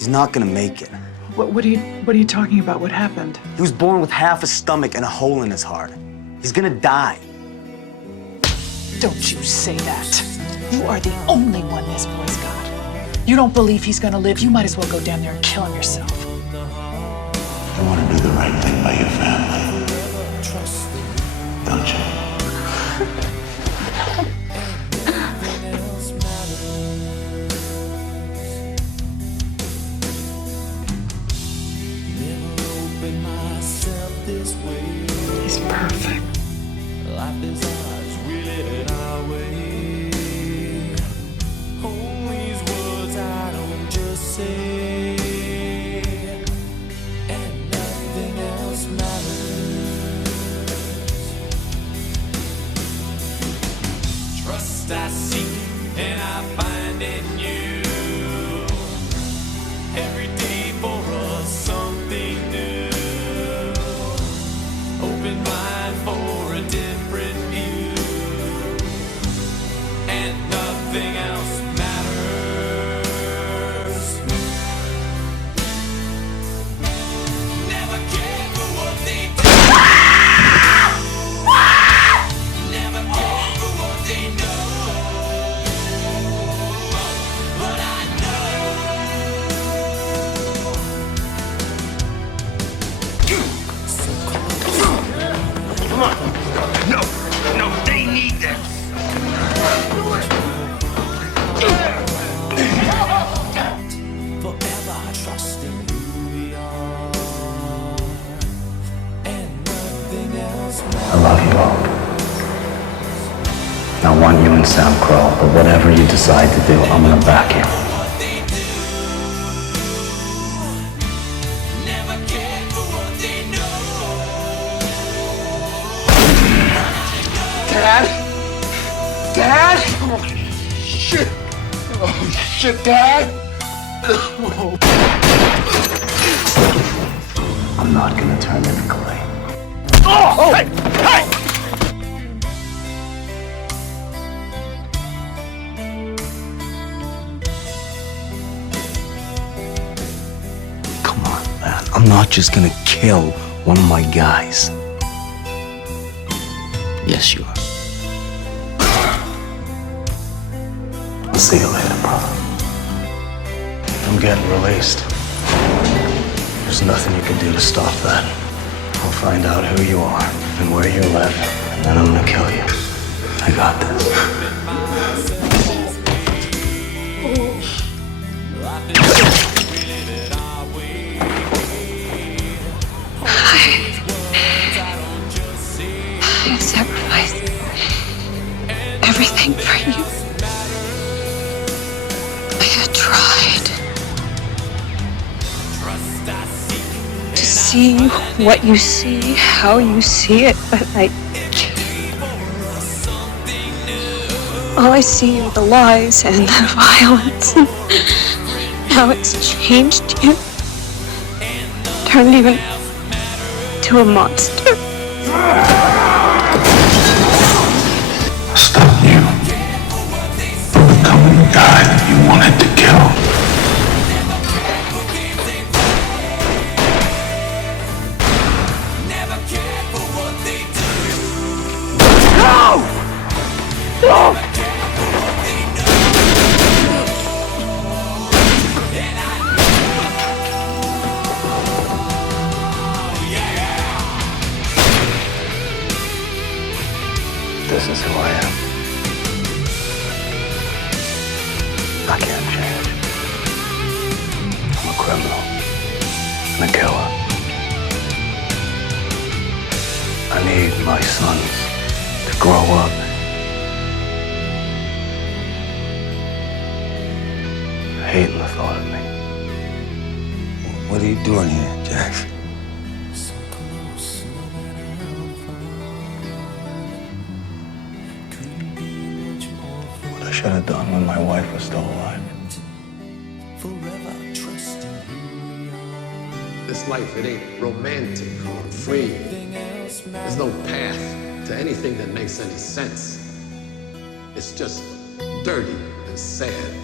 He's not gonna make it. What are you talking about? What happened? He was born with half a stomach and a hole in his heart. He's gonna die. Don't you say that. You are the only one this boy's got. You don't believe he's gonna live, you might as well go down there and kill him yourself. You want to do the right thing by your family, don't you? He's perfect. Life is ours, we live it our way. Hold these words I don't just say, and nothing else matters. Trust I seek and I find in you. Every day for us something new. Open mind for a different view, and nothing else matters. Never cared for what they do. Never cared for what they know. But I Come on. No, they need this. forever trusting who we are, and nothing else I love you all. I want you in Sam Crow, but whatever you decide to do, I'm gonna back you. what they do. Never cared for what they know. Dad? Dad? Oh, shit. Oh, shit, Dad. Oh. I'm not gonna turn into clay. Oh, hey, hey! Come on, man. I'm not just gonna kill one of my guys. Yes, you are. I'll see you later, brother. I'm getting released. There's nothing you can do to stop that. I'll find out who you are and where you live, and then I'm gonna kill you. I got this. I sacrificed everything for you. I had tried to see what you see, how you see it, but all I see are the lies and the violence and how it's changed you. Turned you into a monster. Stop you from becoming the guy that you wanted to kill. Never cared for what they do. No! No! This is who I am. I can't change. I'm a criminal and a killer. I need my sons to grow up hating the thought of me. What are you doing here, Jack? What I should have done when my wife was still alive. Forever trusting who we are. This life, it ain't romantic or free. There's no path to anything that makes any sense. It's just dirty and sad.